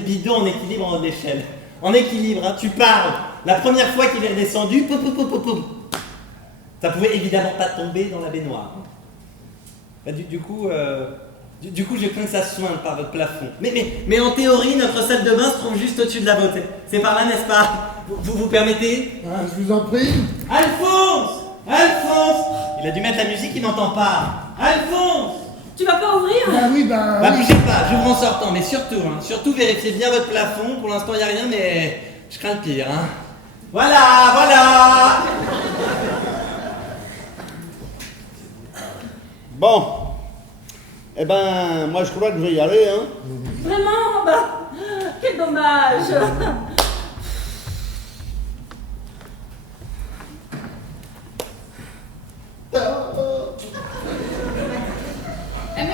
Bidon en équilibre en haut de l'échelle. En équilibre, hein, tu parles. La première fois qu'il est redescendu, pop, pop, pop, pop, pop. Ça pouvait évidemment pas tomber dans la baignoire. Bah, du coup, je crains que ça se soigne par votre plafond. Mais en théorie, notre salle de bain se trouve juste au-dessus de la vôtre. C'est par là, n'est-ce pas? Vous permettez? Ah, je vous en prie. Alphonse! Alphonse! Il a dû mettre la musique, il n'entend pas. Alphonse! Tu vas pas ouvrir? Ah oui, bah... Bah oui. bougez pas, j'ouvre en sortant, mais surtout vérifiez bien votre plafond. Pour l'instant, il n'y a rien, mais je crains le pire, hein. Voilà! Bon. Eh ben, moi je crois que je vais y aller, hein. Vraiment? Bah, quel dommage.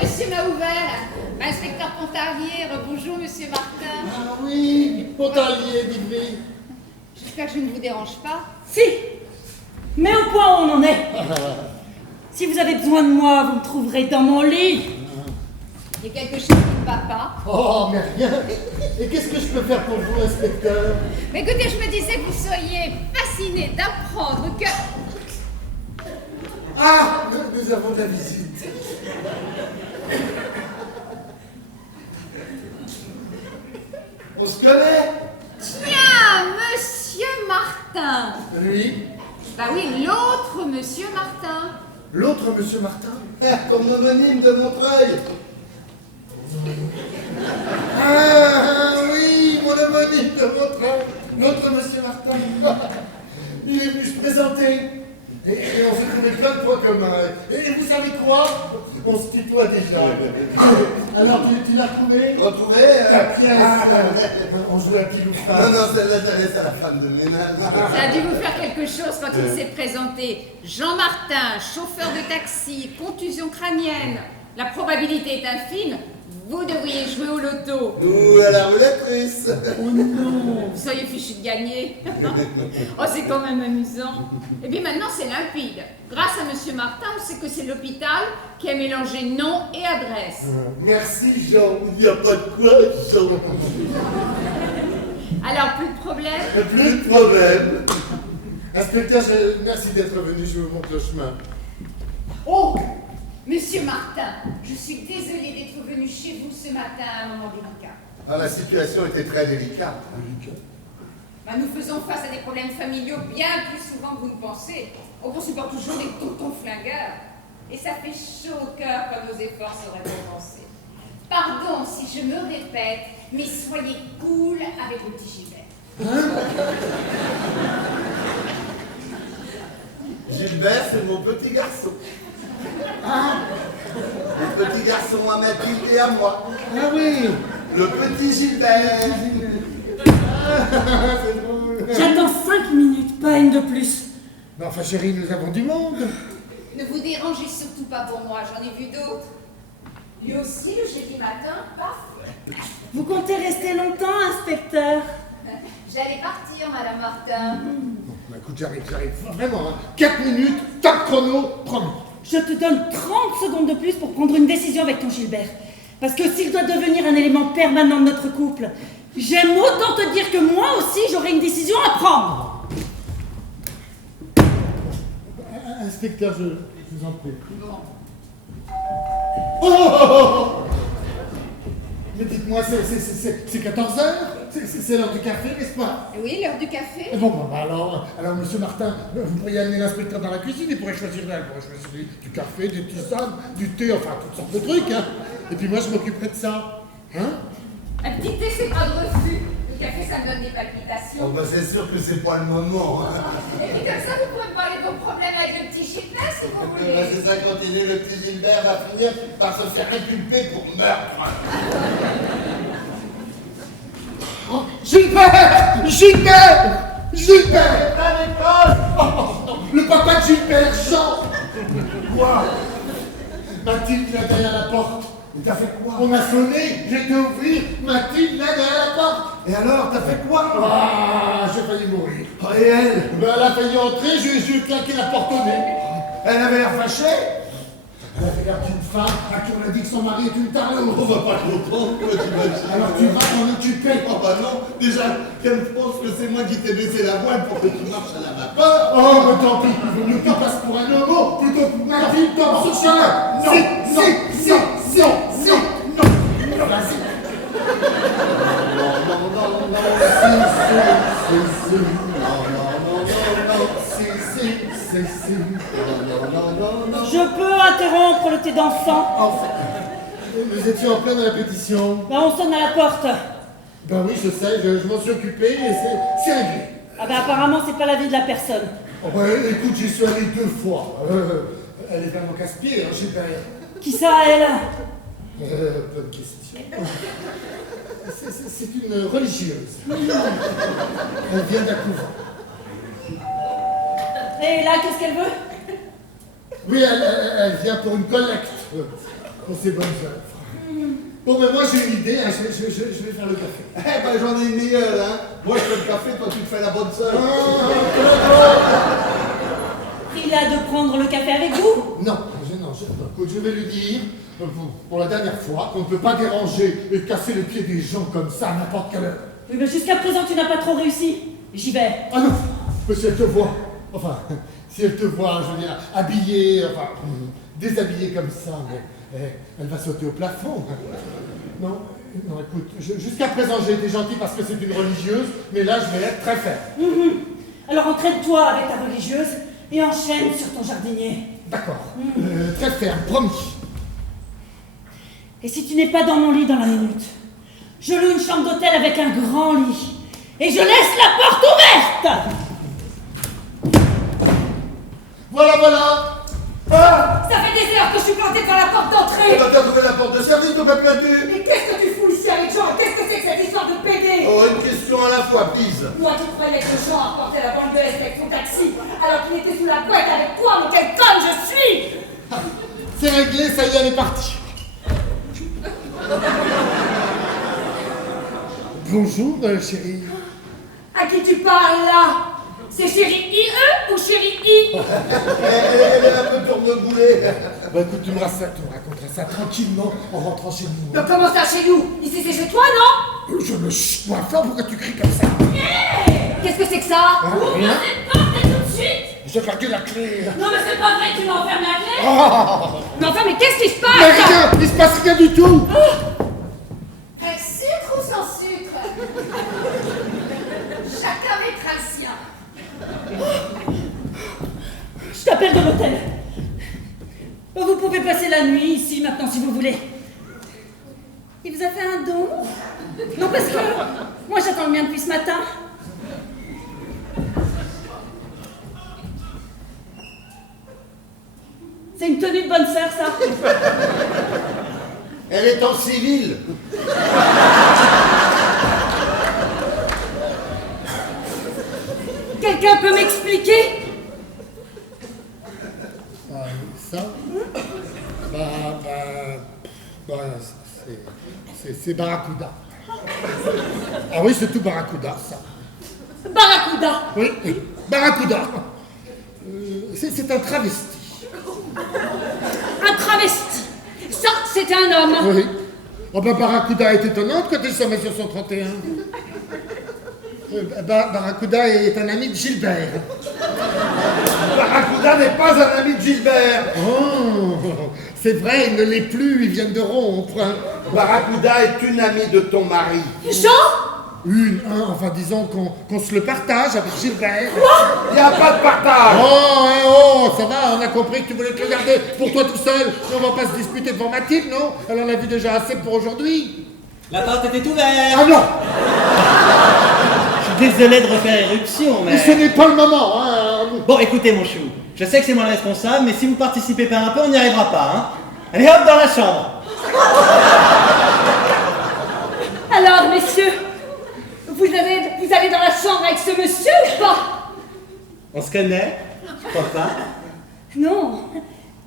Monsieur m'a ouvert. Inspecteur Pontarlier, bonjour Monsieur Martin. Ah oui, Pontarlier, dites-lui. J'espère que je ne vous dérange pas. Si. Mais au point où on en est. Si vous avez besoin de moi, vous me trouverez dans mon lit. Il y a quelque chose qui ne va pas. Oh, mais rien. Et qu'est-ce que je peux faire pour vous, inspecteur? Mais écoutez, je me disais que vous seriez fasciné d'apprendre que... Ah, nous avons de la visite. On se connaît? Tiens, Monsieur Martin. Lui? Bah oui, l'autre Monsieur Martin. L'autre Monsieur Martin? Comme l'homonyme de Montreuil. Ah oui, mon homonyme de Montreuil. L'autre Monsieur Martin. Il est venu se présenter. Et on s'est trouvé plein de points communs. Et vous savez quoi? On se tutoie déjà. Alors, tu l'as trouvé? Retrouvé Ta pièce. On joue à pile ou face. Non, celle-là, je la laisse à la femme de ménage. Ça a dû vous faire quelque chose quand il s'est présenté. Jean Martin, chauffeur de taxi, contusion crânienne. La probabilité est infime. Vous devriez jouer au loto. Ou à la roulette russe. Oh non. Vous seriez fichu de gagner. Oh, c'est quand même amusant. Et bien maintenant, c'est limpide. Grâce à Monsieur Martin, on sait que c'est l'hôpital qui a mélangé nom et adresse. Merci, Jean. Il n'y a pas de quoi, Jean. Alors, plus de problème? Plus de problème. Inspecteur, merci d'être venu. Je vous montre le chemin. Oh, Monsieur Martin, je suis désolée d'être venue chez vous ce matin à un moment délicat. Ah, la situation était très délicate. Bah, nous faisons face à des problèmes familiaux bien plus souvent que vous ne pensez. On supporte toujours des tontons flingueurs. Et ça fait chaud au cœur quand nos efforts sont récompensés. Pardon si je me répète, mais soyez cool avec le petit Gilbert. Gilbert, c'est mon petit garçon. Le petit garçon à Mathilde et à moi. Ah oui. Le petit Gilbert. C'est drôle. J'attends 5 minutes, pas une de plus. Mais enfin, chérie, nous avons du monde. Ne vous dérangez surtout pas pour moi, j'en ai vu d'autres. Lui aussi, le jeudi matin, paf. Vous comptez rester longtemps, inspecteur? J'allais partir, Madame Martin. Bon, bah, écoute, j'arrive. Vraiment, hein. 4 minutes, top chrono, promis. Je te donne 30 secondes de plus pour prendre une décision avec ton Gilbert. Parce que s'il doit devenir un élément permanent de notre couple, j'aime autant te dire que moi aussi j'aurai une décision à prendre. Inspecteur, je vous en prie. Bon. Oh. Mais dites-moi, c'est 14 heures? C'est l'heure du café, n'est-ce pas? Oui, l'heure du café. Bon, bah, alors, Monsieur Martin, vous pourriez amener l'inspecteur dans la cuisine, il pourrait choisir du café, des tisanes, du thé, enfin, toutes sortes de trucs, hein. Et puis moi, je m'occuperai de ça. Hein? Un petit thé, c'est pas de refus. Le café, ça me donne des Oh, palpitations. bah, c'est sûr que c'est pas le moment. Hein. Et puis comme ça, vous pouvez me parler de vos problèmes avec le petit Gilbert, si vous Bah, voulez. c'est ça, continue, le petit Gilbert va finir par se faire inculper pour meurtre. Oh, Gilbert! Gilbert! À l'école! Oh, le papa de Gilbert, Jean! Quoi? Mathilde, là, derrière la porte. T'as fait quoi? On a sonné, j'ai été ouvrir, Mathilde, là, derrière la porte. Et alors, t'as fait quoi? Ah, j'ai failli mourir. Oh, et elle? Ben, elle a failli entrer, je lui ai claqué la porte au nez. Elle avait l'air fâchée? Elle a fait l'air d'une femme à qui on a dit que son mari est une tarlouse. On va pas comprendre, comment t'imagines? Alors tu vas t'en occuper. Oh bah non, déjà, qu'elle pense que c'est moi qui t'ai baissé la voile pour que tu marches à la vapeur. Oh, mais tant pis, il vaut mieux que tu passes pour un homo plutôt que ma fille tombe sur le chemin. Non, non, vas-y. Je peux interrompre le thé dansant? Enfin, nous étions en pleine répétition. Bah, on sonne à la porte. Ben oui, je sais, je m'en suis occupé et c'est réglé. Ah bah apparemment c'est pas l'avis de la personne. Oh ben écoute, j'y suis allé 2 fois. Elle est vraiment casse-pied, hein, Gilbert. Qui ça, elle? Bonne question. C'est une religieuse. Elle vient d'un couvent. Et là, qu'est-ce qu'elle veut? Oui, elle vient pour une collecte pour ses bonnes œuvres. Bon, ben moi j'ai une idée, hein, je vais faire le café. Eh ben j'en ai une meilleure, hein. Moi je fais le café, toi tu te fais la bonne sœur. Prie-la de prendre le café avec vous? Non, écoute, je vais lui dire, pour la dernière fois, qu'on ne peut pas déranger et casser les pieds des gens comme ça à n'importe quelle heure. Oui, mais jusqu'à présent tu n'as pas trop réussi. J'y vais. Ah non, mais si elle te voit, enfin, si elle te voit, je veux dire, habillée, enfin, déshabillée comme ça, mais, elle va sauter au plafond. Non, écoute, jusqu'à présent j'ai été gentil parce que c'est une religieuse, mais là je vais être très ferme. Alors entraîne-toi avec ta religieuse et enchaîne sur ton jardinier. D'accord, très ferme, promis. Et si tu n'es pas dans mon lit dans la minute, je loue une chambre d'hôtel avec un grand lit et je laisse la porte ouverte. Voilà. Ça fait des heures que je suis plantée devant la porte d'entrée. T'as trouvé la porte de service, ton papier. Mais qu'est-ce que tu fous ici avec Jean? Qu'est-ce que c'est que cette histoire de PD? Oh, une question à la fois, please. Moi qui croyais que Jean apportait la bande de S avec son taxi, alors qu'il était sous la couette avec toi, mais quelle conne je suis! C'est réglé, ça y est, elle est partie. Bonjour, chérie. À qui tu parles là? C'est chérie IE ou chérie I? Elle est un peu tourneboulée. Bah écoute, tu me raconteras ça tranquillement en rentrant chez nous. Mais comment ça chez nous? Ici c'est chez toi, non? Je me chut, moi fort, pourquoi tu cries comme ça? Qu'est-ce que c'est que ça? Rien. Tout de suite. J'ai perdu la clé. Non mais c'est pas vrai, tu m'enfermes la clé. Mais enfin, mais qu'est-ce qui se Mais passe? rien, il se passe rien du tout. Avec sucre ou sans sucre? Chacun mettra le sien. Je t'appelle de l'hôtel. Vous pouvez passer la nuit ici maintenant si vous voulez. Il vous a fait un don? Non parce que moi j'attends le mien depuis ce matin. C'est une tenue de bonne sœur ça. Elle est en civil. Quelqu'un peut m'expliquer? Ça c'est Barracuda. Ah oui, c'est tout Barracuda, ça. Barracuda. Oui, Barracuda. C'est un travesti. Un travesti. Ça, c'est un homme. Oui. Oh ben Barracuda est étonnante quand il se met sur son 31. Barracuda est un ami de Gilbert. Barracuda n'est pas un ami de Gilbert. Oh, c'est vrai, il ne l'est plus, ils viennent de rompre. Barracuda est une amie de ton mari. Jean? Enfin disons qu'on se le partage avec Gilbert. Il n'y a pas de partage. Ça va, on a compris que tu voulais te le garder pour toi tout seul. Mais on va pas se disputer devant Mathilde, non? Elle en a vu déjà assez pour aujourd'hui. La porte était ouverte. Ah non, Je suis désolé de refaire éruption, mais ce mais... n'est pas le moment, hein. Bon, écoutez mon chou, je sais que c'est moi le responsable, mais si vous participez pas un peu, on n'y arrivera pas, hein. Allez hop, dans la chambre. Alors, messieurs, vous allez dans la chambre avec ce monsieur ou pas? On se connaît? Je crois pas. Non,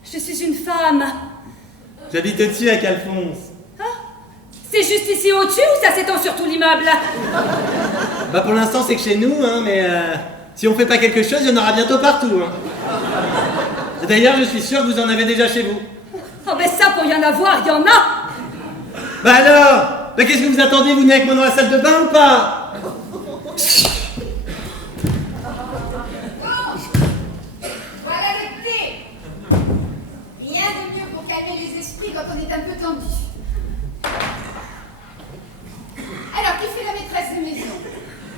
je suis une femme. J'habite au-dessus avec Alphonse. C'est juste ici au-dessus ou ça s'étend sur tout l'immeuble? Bah pour l'instant c'est que chez nous, hein, mais si on fait pas quelque chose, il y en aura bientôt partout, hein. D'ailleurs, je suis sûr que vous en avez déjà chez vous. Oh, ben ça, pour y en avoir, il y en a. Bah alors, bah qu'est-ce que vous attendez? Vous venez avec moi dans la salle de bain ou pas? Voilà le thé. Rien de mieux pour calmer les esprits quand on est un peu tendu. Alors, qui fait la maîtresse de maison?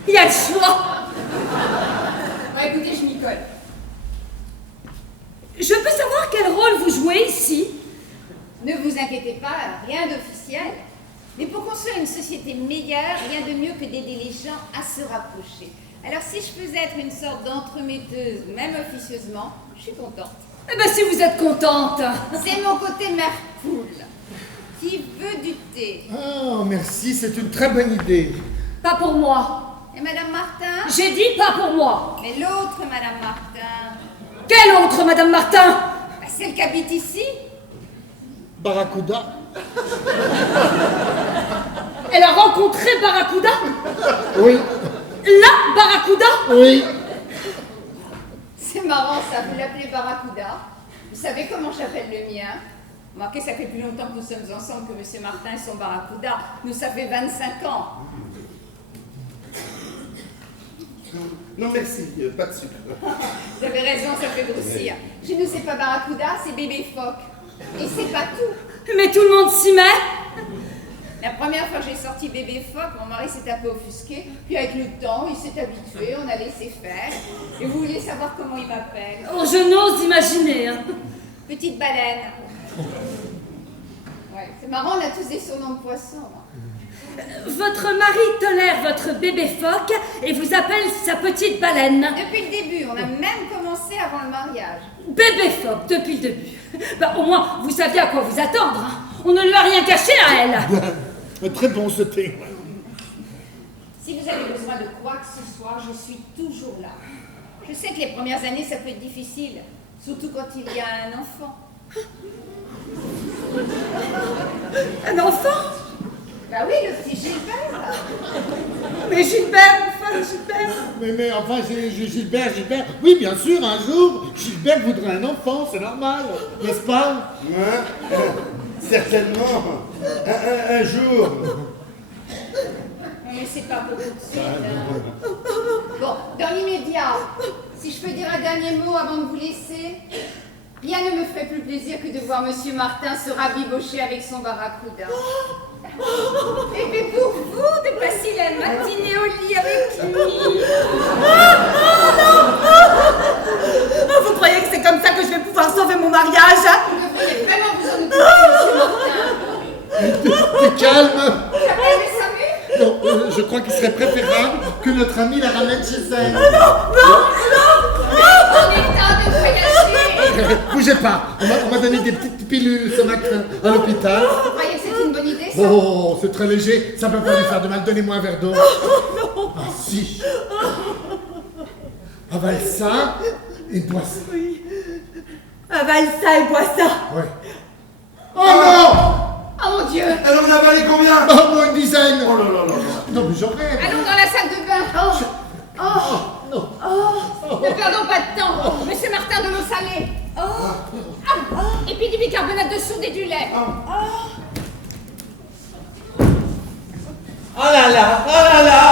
Il y a le choix. Bon, écoutez, je m'y colle. Je peux savoir quel rôle vous jouez ici? Ne vous inquiétez pas, rien d'officiel. Mais pour construire une société meilleure, rien de mieux que d'aider les gens à se rapprocher. Alors si je faisais être une sorte d'entremetteuse, même officieusement, je suis contente. Eh ben si vous êtes contente. C'est mon côté mère poule. Qui veut du thé? Oh, merci, c'est une très bonne idée. Pas pour moi. Et Madame Martin? J'ai dit pas pour moi. Mais l'autre Madame Martin? Quelle autre, Madame Martin? Bah, celle qui habite ici? Barracuda. Elle a rencontré Barracuda? Oui, La Barracuda? oui. C'est marrant ça, vous l'appelez Barracuda. Vous savez comment j'appelle le mien? Remarquez, ça fait plus longtemps que nous sommes ensemble que M. Martin et son Barracuda. Nous, ça fait 25 ans. Non, merci, pas de sucre. Vous avez raison, ça fait grossir. Je ne sais pas Barracuda, c'est bébé phoque. Et c'est pas tout. Mais tout le monde s'y met. La première fois que j'ai sorti bébé phoque, mon mari s'est un peu offusqué. Puis avec le temps, il s'est habitué, on a laissé faire. Et vous vouliez savoir comment il m'appelle? Oh, je n'ose imaginer. Hein. Petite baleine. Ouais, c'est marrant, on a tous des surnoms de poissons. Votre mari tolère votre bébé phoque et vous appelle sa petite baleine. Depuis le début, on a même commencé avant le mariage. Bébé phoque, depuis le début. Bah, au moins, vous saviez à quoi vous attendre. Hein. On ne lui a rien caché à elle. Très bon ce thé. Si vous avez besoin de quoi que ce soit, je suis toujours là. Je sais que les premières années, ça peut être difficile, surtout quand il y a un enfant. Un enfant? Bah oui, le petit Gilbert. Mais Gilbert, enfin Gilbert. Mais enfin, Gilbert. Oui, bien sûr, un jour, Gilbert voudrait un enfant, c'est normal, n'est-ce pas? Certainement. Un jour. Mais c'est pas pour tout de suite. Hein. Bon, dans l'immédiat, si je peux dire un dernier mot avant de vous laisser, rien ne me ferait plus plaisir que de voir Monsieur Martin se rabibocher avec son barracuda. Et puis pour vous, de passer la matinée au lit avec lui. Oh, vous croyez que c'est comme ça que je vais pouvoir sauver mon mariage? Vous devriez vraiment vous en occuper, Monsieur Martin. T'es calme. J'appelle les Samu? Non, je crois qu'il serait préférable que notre amie la ramène chez elle. On est temps de voyager. Bougez pas, on m'a donné des petites pilules ce matin à l'hôpital. Vous croyez que c'est une bonne idée, ça? Oh, c'est très léger, ça peut pas lui faire de mal. Donnez-moi un verre d'eau. Ah si. Avale ça et bois ça. Oui. Avale ça et bois ça. Ouais. Oh non! Oh mon Dieu! Elle en a avalé combien? Oh, moins une dizaine. Oh là là là là. Non mais j'en rêve. Allons dans la salle de bain. Non. Ne perdons pas de temps. Monsieur Martin, de l'eau salée. Et puis du bicarbonate de soude et du lait. Oh là là, oh là là.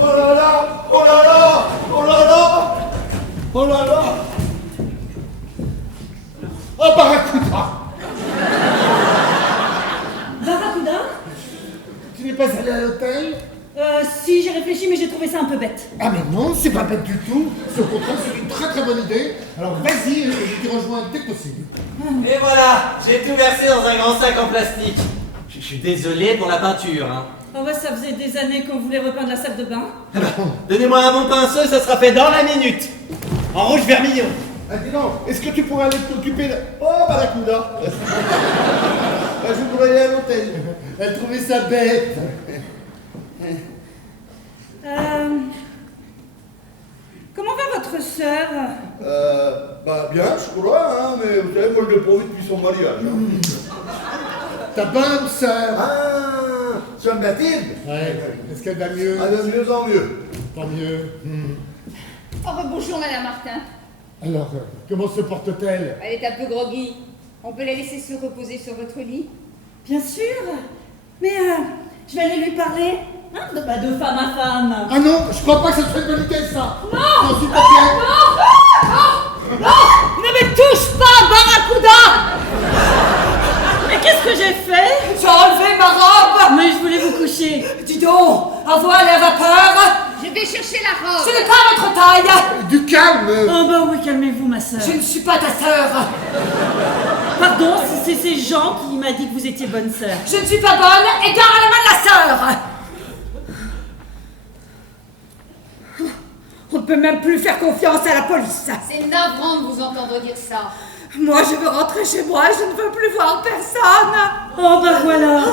Oh là là, oh là là, oh là là, oh là là. Oh, Barracuda. Barracuda? Tu n'es pas allé à l'hôtel? Si, j'ai réfléchi, mais j'ai trouvé ça un peu bête. Ah mais non, c'est pas bête du tout. C'est au contraire, c'est une très très bonne idée. Alors vas-y, je te rejoins dès que possible. Et voilà, j'ai tout versé dans un grand sac en plastique. Je suis désolé pour la peinture, hein. Oh ouais, ça faisait des années qu'on voulait repeindre la salle de bain. Donnez-moi un bon pinceau, ça sera fait dans la minute. En rouge vermillon. Ah, dis donc, est-ce que tu pourrais aller t'occuper de... Oh, Barracuda. Je voudrais aller à l'hôtel. Elle trouvait ça bête. Comment va votre sœur? Bah bien, chocolat, hein, mais vous savez, moi je l'ai pas vu depuis son mariage. Hein. Ta bonne sœur. Ah, Sœur Mathilde. Ouais, est-ce qu'elle va mieux? Ah, de mieux en mieux. Tant mieux. Oh, bonjour, Madame Martin. Alors, comment se porte-t-elle? Elle est un peu groggy. On peut la laisser se reposer sur votre lit? Bien sûr. Mais je vais aller lui parler. Hein, de femme à femme. Ah non, je crois pas que ce soit une bonne idée, ça. Non, s'il te plaît. Non, ne me touche pas, Barracuda. Mais qu'est-ce que j'ai fait? J'ai enlevé ma robe. Mais je voulais vous coucher. Dis donc, avoir la vapeur. Je vais chercher la robe. Ce n'est pas votre taille. Du calme. Oh bah oui, calmez-vous, ma sœur. Je ne suis pas ta sœur. Pardon, si c'est Jean qui m'a dit que vous étiez bonne sœur. Je ne suis pas bonne et garde à la main de la sœur. On ne peut même plus faire confiance à la police. C'est navrant de vous entendre dire ça. Moi, je veux rentrer chez moi et je ne veux plus voir personne. Oh bah voilà.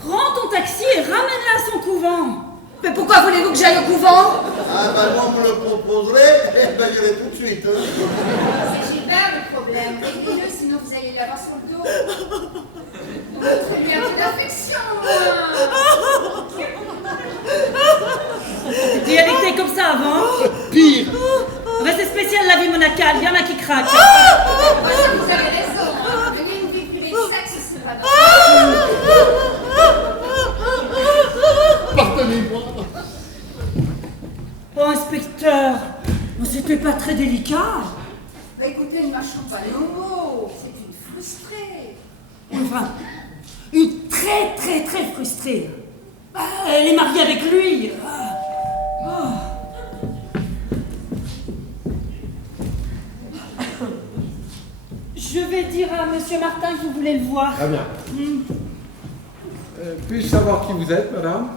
Prends ton taxi et ramène-la à son couvent. Mais pourquoi voulez-vous que j'aille au couvent? Ah bah moi on me le proposerait, ben j'irai tout de suite. C'est Gilbert le problème. Réglez-le, sinon vous allez l'avoir sur le dos. Montrez-lui un peu d'affection. Et elle était comme ça avant. Pire. Bah, c'est spécial la vie monacale, il y en a qui craquent. Vous avez raison. Donner une vie privée de sexe, ce serait pas normal. Pardonnez-moi. Oh, inspecteur, oh, c'était pas très délicat. Bah écoutez, ne marchons pas nos mots. C'est une frustrée. Enfin, une très très très frustrée. Bah, elle est mariée avec lui. Je vais dire à Monsieur Martin que vous voulez le voir. Très bien. Puis-je savoir qui vous êtes, madame?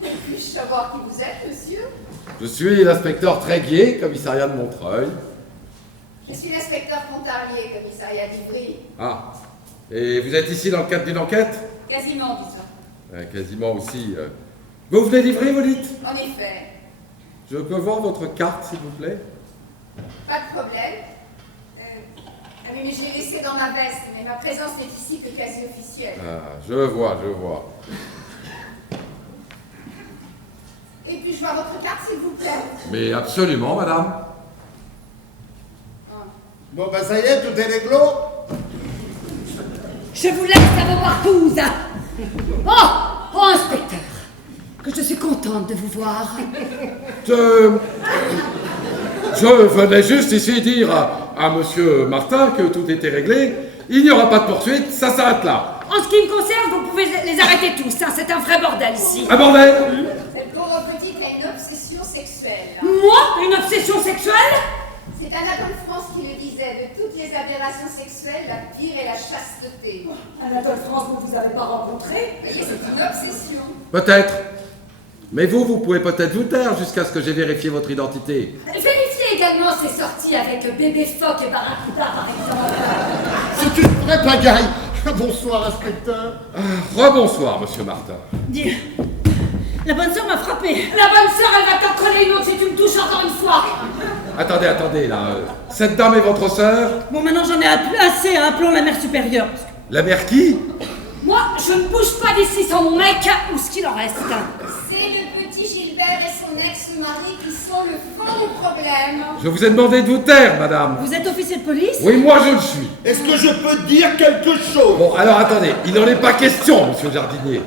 Puis-je savoir qui vous êtes, monsieur? Je suis l'inspecteur Tréguier, commissariat de Montreuil. Je suis l'inspecteur Pontarlier, commissariat d'Ivry. Ah, et vous êtes ici dans le cadre d'une enquête? Quasiment, disons. Quasiment aussi. Vous venez d'Ivry, vous dites? En effet. Je peux voir votre carte, s'il vous plaît? Pas de problème. Ah oui, mais je l'ai laissé dans ma veste, mais ma présence n'est ici que quasi officielle. Ah, je vois. Et puis-je voir votre carte, s'il vous plaît? Mais absolument, madame. Bon bah ça y est, tout est réglo. Je vous laisse à vos partous. Oh, inspecteur, que je suis contente de vous voir. Je venais juste ici dire à monsieur Martin que tout était réglé. Il n'y aura pas de poursuite, ça s'arrête là. En ce qui me concerne, vous pouvez les arrêter tous. Hein, c'est un vrai bordel ici. Un bordel! Cette pauvre petite a une obsession sexuelle. Moi, une obsession sexuelle? C'est Anatole France qui le disait. De toutes les aberrations sexuelles, la pire est la chasteté. Anatole France, vous ne vous avez pas rencontré? Vous voyez, c'est une obsession. Peut-être. Mais vous pouvez peut-être vous taire jusqu'à ce que j'ai vérifié votre identité. Vérifiez également ses sorties avec Bébé Phoque et Barracuda, par exemple. C'est une vraie pagaille. Bonsoir, inspecteur. Rebonsoir, monsieur Martin. Dis, la bonne sœur m'a frappé. La bonne sœur, elle va t'en coller une autre si tu me touches encore une fois. Attendez, là. Cette dame est votre sœur? Bon, maintenant j'en ai assez, appelons la mère supérieure. La mère qui? Moi, je ne bouge pas d'ici sans mon mec, ou ce qu'il en reste. C'est le petit Gilbert et son ex-mari qui sont le fond du problème. Je vous ai demandé de vous taire, madame. Vous êtes officier de police? Oui, moi je le suis. Est-ce que je peux dire quelque chose? Bon, alors attendez, il n'en est pas question, monsieur le jardinier.